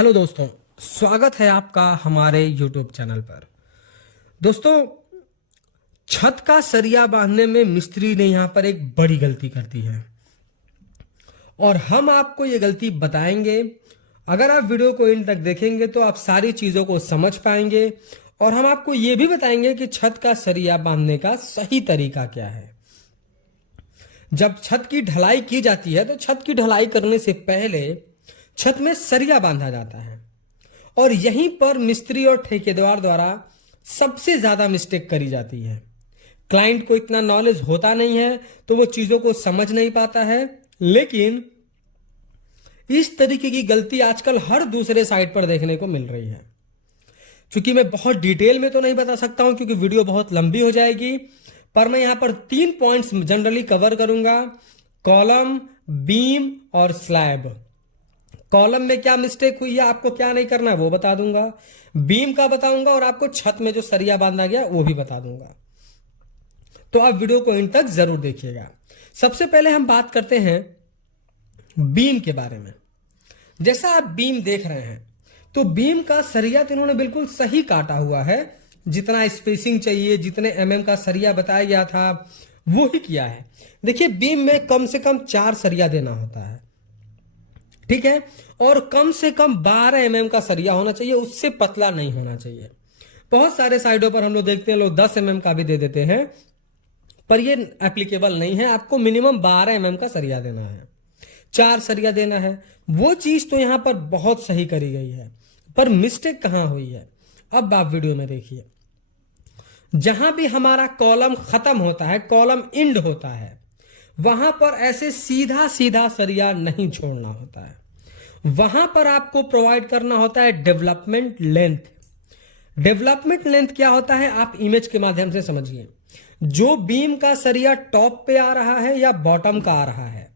Hello दोस्तों, स्वागत है आपका हमारे YouTube चैनल पर। दोस्तों, छत का सरिया बांधने में मिस्त्री ने यहाँ पर एक बड़ी गलती कर दी है और हम आपको ये गलती बताएंगे। अगर आप वीडियो को इन तक देखेंगे तो आप सारी चीज़ों को समझ पाएंगे और हम आपको ये भी बताएंगे कि छत का सरिया बांधने का सही तरीका क्या है। जब छत की ढलाई की जाती है तो छत की ढलाई करने से पहले छत में सरिया बांधा जाता है और यहीं पर मिस्त्री और ठेकेदार द्वारा सबसे ज्यादा मिस्टेक करी जाती है। क्लाइंट को इतना नॉलेज होता नहीं है तो वो चीजों को समझ नहीं पाता है, लेकिन इस तरीके की गलती आजकल हर दूसरे साइट पर देखने को मिल रही है। क्योंकि मैं बहुत डिटेल में तो नहीं बता सकता हूं क्योंकि वीडियो बहुत लंबी हो जाएगी, पर मैं यहां पर 3 पॉइंट्स जनरली कवर करूंगा: कॉलम, बीम और स्लैब। कॉलम में क्या मिस्टेक हुई है, आपको क्या नहीं करना है वो बता दूंगा, बीम का बताऊंगा और आपको छत में जो सरिया बांधा गया वो भी बता दूंगा। तो आप वीडियो को इन तक जरूर देखिएगा। सबसे पहले हम बात करते हैं बीम के बारे में। जैसा आप बीम देख रहे हैं तो बीम का सरिया तो इन्होंने बिल्कुल सही काटा हुआ है। जितना स्पेसिंग चाहिए, जितने mm का सरिया बताया गया था वो ही किया है। देखिए, बीम में कम से कम 4 सरिया देना होता है, ठीक है, और कम से कम 12 mm का सरिया होना चाहिए, उससे पतला नहीं होना चाहिए। बहुत सारे साइडों पर हम लोग देखते हैं लोग 10 mm का भी दे देते हैं, पर ये एप्लीकेबल नहीं है। आपको मिनिमम 12 mm का सरिया देना है, 4 सरिया देना है। वो चीज तो यहां पर बहुत सही करी गई है, पर मिस्टेक कहां हुई है अब आप वीडियो में देखिए। जहां भी हमारा कॉलम खत्म होता है, कॉलम इंड होता है, वहां पर ऐसे सीधा सीधा सरिया नहीं छोड़ना होता है। वहां पर आपको प्रोवाइड करना होता है डेवलपमेंट लेंथ। डेवलपमेंट लेंथ क्या होता है आप इमेज के माध्यम से समझिए। जो बीम का सरिया टॉप पे आ रहा है या बॉटम का आ रहा है,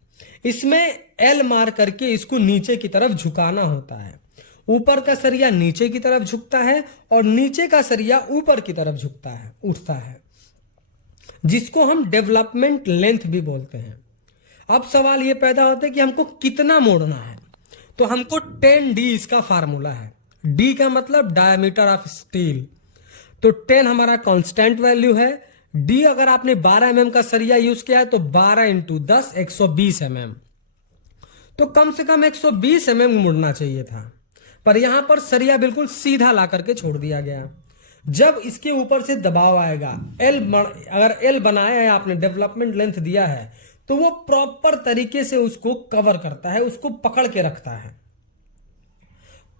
इसमें एल मार करके इसको नीचे की तरफ झुकाना होता है। ऊपर का सरिया नीचे की तरफ झुकता है और नीचे का सरिया ऊपर की तरफ झुकता है, उठता है, जिसको हम डेवलपमेंट लेंथ भी बोलते हैं। अब सवाल यह पैदा होता है कि हमको कितना मोड़ना है, तो हमको 10D इसका फार्मूला है। D का मतलब डायमीटर ऑफ स्टील, तो 10 हमारा कांस्टेंट वैल्यू है। D अगर आपने 12 mm का सरिया यूज किया है तो 12 × 10 120 mm, तो कम से कम 120 mm मुड़ना चाहिए था, पर यहां पर सरिया बिल्कुल सीधा ला करके छोड़ दिया गया। जब इसके ऊपर से दबाव आएगा, अगर एल बनाया है आपने, डेवलपमेंट लेंथ दिया है, तो वो प्रॉपर तरीके से उसको कवर करता है, उसको पकड़ के रखता है।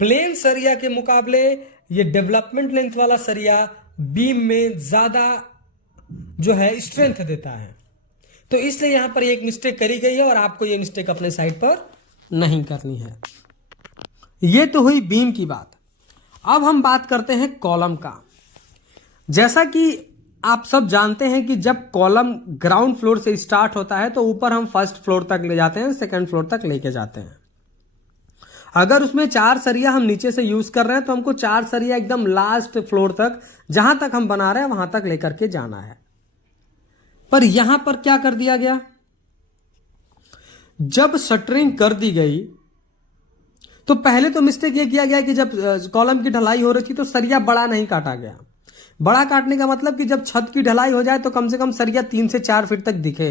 प्लेन सरिया के मुकाबले ये डेवलपमेंट लेंथ वाला सरिया बीम में ज्यादा जो है स्ट्रेंथ देता है। तो इसलिए यहां पर एक मिस्टेक करी गई है और आपको ये मिस्टेक अपने साइड पर नहीं करनी है। ये तो हुई बीम की बात। अब हम बात करते हैं कॉलम का। जैसा कि आप सब जानते हैं कि जब कॉलम ग्राउंड फ्लोर से स्टार्ट होता है तो ऊपर हम फर्स्ट फ्लोर तक ले जाते हैं, सेकंड फ्लोर तक लेके जाते हैं। अगर उसमें 4 सरिया हम नीचे से यूज कर रहे हैं तो हमको 4 सरिया एकदम लास्ट फ्लोर तक, जहां तक हम बना रहे हैं वहां तक लेकर के जाना है। पर यहां पर क्या कर दिया गया, जब शटरिंग कर दी गई तो पहले तो मिस्टेक ये किया गया कि जब कॉलम की ढलाई हो रही थी तो सरिया बड़ा नहीं काटा गया। बड़ा काटने का मतलब कि जब छत की ढलाई हो जाए तो कम से कम सरिया 3 से 4 फीट तक दिखे।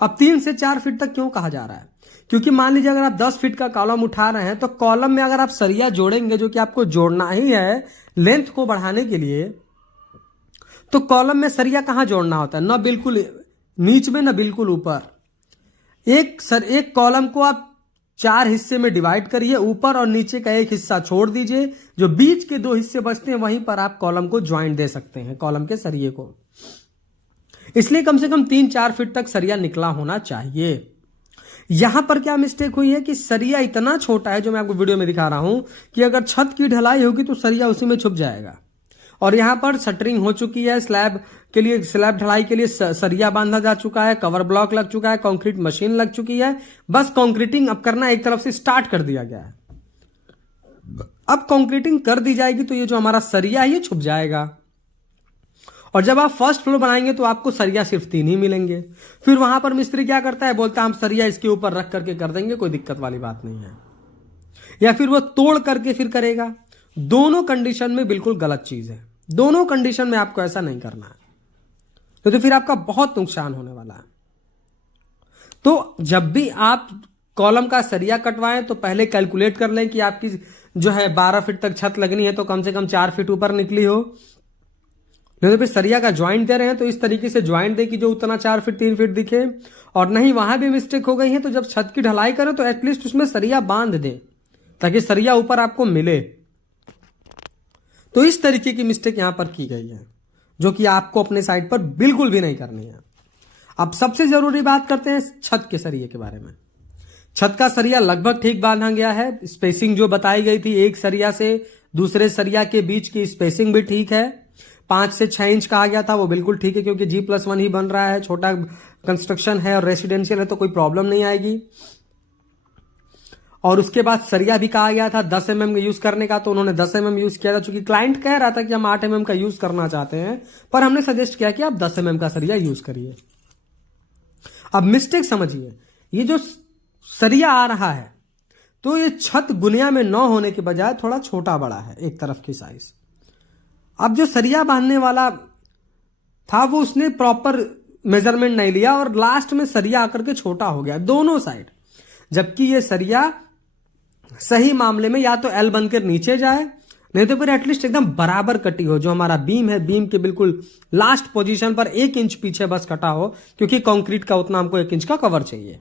अब 3 से 4 फीट तक क्यों कहा जा रहा है, क्योंकि मान लीजिए अगर आप 10 फीट का कॉलम उठा रहे हैं तो कॉलम में अगर आप सरिया जोड़ेंगे, जो कि आपको जोड़ना ही है लेंथ को बढ़ाने के लिए, तो कॉलम में सरिया कहां जोड़ना होता है, ना बिल्कुल नीच में ना बिल्कुल ऊपर। एक कॉलम को आप 4 हिस्से में डिवाइड करिए, ऊपर और नीचे का एक हिस्सा छोड़ दीजिए, जो बीच के 2 हिस्से बचते हैं वहीं पर आप कॉलम को ज्वाइंट दे सकते हैं, कॉलम के सरिये को। इसलिए कम से कम 3-4 फीट तक सरिया निकला होना चाहिए। यहां पर क्या मिस्टेक हुई है कि सरिया इतना छोटा है, जो मैं आपको वीडियो में दिखा रहा हूं, कि अगर छत की ढलाई होगी तो सरिया उसी में छुप जाएगा। और यहां पर शटरिंग हो चुकी है, स्लैब के लिए, स्लैब ढलाई के लिए सरिया बांधा जा चुका है, कवर ब्लॉक लग चुका है, कंक्रीट मशीन लग चुकी है, बस कंक्रीटिंग अब करना एक तरफ से स्टार्ट कर दिया गया है। अब कंक्रीटिंग कर दी जाएगी तो ये जो हमारा सरिया है ये छुप जाएगा। और जब आप फर्स्ट फ्लोर बनाएंगे तो आपको सरिया सिर्फ 3 ही मिलेंगे। फिर वहां पर मिस्त्री क्या करता है, बोलता है हम सरिया इसके ऊपर रख करके कर देंगे, कोई दिक्कत वाली बात नहीं है। या फिर वो तोड़ करके फिर करेगा। दोनों कंडीशन में बिल्कुल गलत चीज है। दोनों कंडीशन में आपको ऐसा नहीं करना है, तो फिर आपका बहुत नुकसान होने वाला है। तो जब भी आप कॉलम का सरिया कटवाएं तो पहले कैलकुलेट कर लें कि आपकी जो है 12 फीट तक छत लगनी है तो कम से कम 4 फीट ऊपर निकली हो। नहीं तो फिर सरिया का ज्वाइंट दे रहे हैं तो इस तरीके से ज्वाइंट दे कि जो उतना 4 फीट 3 फीट दिखे। और नहीं वहां भी मिस्टेक हो गई है तो जब छत की ढलाई करें तो एटलीस्ट उसमें सरिया बांध दें ताकि सरिया ऊपर आपको मिले। तो इस तरीके की मिस्टेक यहां पर की गई है जो कि आपको अपने साइड पर बिल्कुल भी नहीं करनी है। अब सबसे जरूरी बात करते हैं छत के सरिये के बारे में। छत का सरिया लगभग ठीक बांधा गया है। स्पेसिंग जो बताई गई थी एक सरिया से दूसरे सरिया के बीच की स्पेसिंग भी ठीक है। 5 से 6 इंच कहा गया था वो बिल्कुल ठीक है क्योंकि G+1 ही बन रहा है, छोटा कंस्ट्रक्शन है और रेसिडेंशियल है तो कोई प्रॉब्लम नहीं आएगी। और उसके बाद सरिया भी कहा गया था 10 mm यूज करने का, तो उन्होंने 10 mm यूज किया था। चूंकि क्लाइंट कह रहा था कि हम 8 mm का यूज करना चाहते हैं, पर हमने सजेस्ट किया कि आप 10 mm का सरिया यूज करिए। अब मिस्टेक समझिए, ये जो सरिया आ रहा है तो ये छत गुनिया में 9 होने के बजाय थोड़ा छोटा बड़ा है एक तरफ की साइज। अब जो सरिया बांधने वाला था वो उसने प्रॉपर मेजरमेंट नहीं लिया और लास्ट में सरिया आकर के छोटा हो गया दोनों साइड। जबकि ये सरिया सही मामले में या तो एल बनकर नीचे जाए, नहीं तो फिर एटलीस्ट एकदम बराबर कटी हो। जो हमारा बीम है, बीम के बिल्कुल लास्ट पोजीशन पर 1 इंच पीछे बस कटा हो, क्योंकि कंक्रीट का उतना हमको 1 इंच का कवर चाहिए।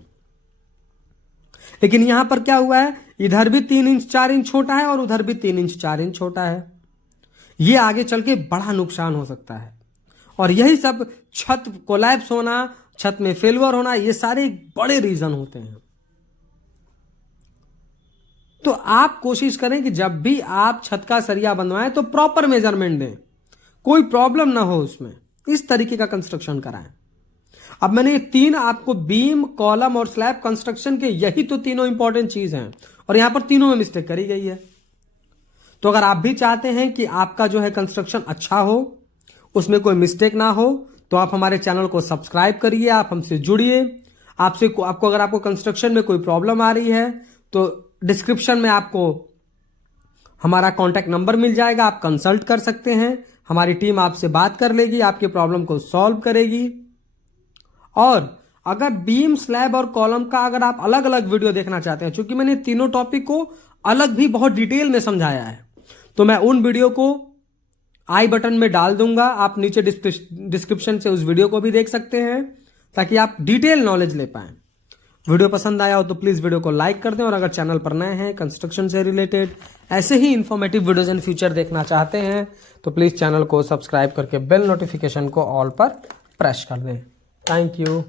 लेकिन यहां पर क्या हुआ है, इधर भी 3 इंच 4 इंच छोटा है और उधर भी 3 इंच 4 इंच छोटा है। ये आगे चल के बड़ा नुकसान हो सकता है। और यही सब छत कोलैप्स होना, छत में फेलवर होना, ये सारे बड़े रीजन होते हैं। तो आप कोशिश करें कि जब भी आप छत का सरिया बनवाएं तो प्रॉपर मेजरमेंट दें, कोई प्रॉब्लम ना हो उसमें, इस तरीके का कंस्ट्रक्शन कराएं। अब मैंने ये 3 आपको बीम, कॉलम और स्लैब कंस्ट्रक्शन के यही तो तीनों इंपॉर्टेंट चीज हैं और यहां पर तीनों में मिस्टेक करी गई है। तो अगर आप भी चाहते हैं कि आपका जो है कंस्ट्रक्शन अच्छा हो, उसमें कोई मिस्टेक ना हो, तो आप हमारे चैनल को सब्सक्राइब करिए, आप हमसे जुड़िए। आपको अगर आपको कंस्ट्रक्शन में कोई प्रॉब्लम आ रही है तो डिस्क्रिप्शन में आपको हमारा कॉन्टैक्ट नंबर मिल जाएगा, आप कंसल्ट कर सकते हैं। हमारी टीम आपसे बात कर लेगी, आपके प्रॉब्लम को सॉल्व करेगी। और अगर बीम, स्लैब और कॉलम का अगर आप अलग अलग वीडियो देखना चाहते हैं, क्योंकि मैंने तीनों टॉपिक को अलग भी बहुत डिटेल में समझाया है, तो मैं उन वीडियो को आई बटन में डाल दूंगा। आप नीचे डिस्क्रिप्शन से उस वीडियो को भी देख सकते हैं ताकि आप डिटेल नॉलेज ले पाएं। वीडियो पसंद आया हो तो प्लीज वीडियो को लाइक कर दें, और अगर चैनल पर नए हैं, कंस्ट्रक्शन से रिलेटेड ऐसे ही इंफॉर्मेटिव वीडियोज इन फ्यूचर देखना चाहते हैं तो प्लीज चैनल को सब्सक्राइब करके बेल नोटिफिकेशन को ऑल पर प्रेस कर दें। Thank you.